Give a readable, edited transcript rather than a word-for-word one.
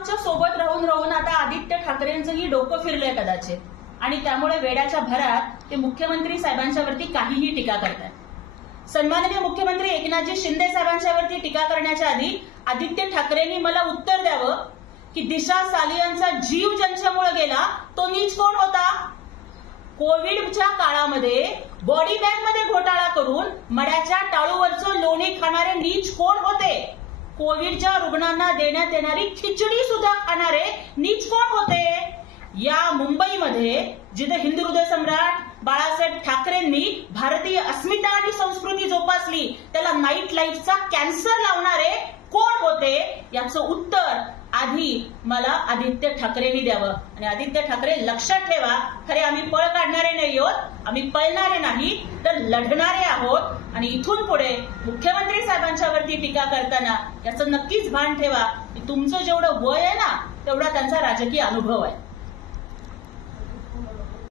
उद्धवच्या सोबत राहून राहून आता आदित्य ठाकरेंचंही डोकं फिरलंय कदाचित, आणि त्यामुळे वेड्याच्या भरात ते मुख्यमंत्री साहेबांच्यावरती काहीही टीका करतात। सन्माननीय मुख्यमंत्री एकनाथजी शिंदे साहेबांच्यावरती टीका करण्याच्या आधी आदित्य ठाकरेंनी मला उत्तर द्यावं की दिशा सालियांचा जीव ज्यांच्यामुळे गेला तो नीच कोण होता? कोविडच्या काळामध्ये बॉडी बॅग मध्ये घोटाळा करून मड्याच्या टाळूवरचं लोणी खाणारे नीच कोण होते? कोविडच्या रुग्णांना देण्यात येणारी खिचडी सुद्धा खाणारे नीच कोण होते? या मुंबईमध्ये जिथे हिंदू हृदय सम्राट बाळासाहेब ठाकरेंनी भारतीय अस्मिता आणि संस्कृती जोपासली, त्याला नाईट लाईफचा कॅन्सर लावणारे कोण होते? याचं उत्तर आधी मला आदित्य ठाकरेंनी द्यावं। आणि आदित्य ठाकरे लक्षात ठेवा, खरे आम्ही पळ काढणारे नाही आहोत, आम्ही पळणारे नाही तर लढणारे आहोत। आणि इथून पुढे मुख्यमंत्री साहेबांच्यावरती टीका करताना याचं नक्कीच भान ठेवा की तुमचं जेवढं वय आहे ना तेवढा त्यांचा राजकीय अनुभव आहे।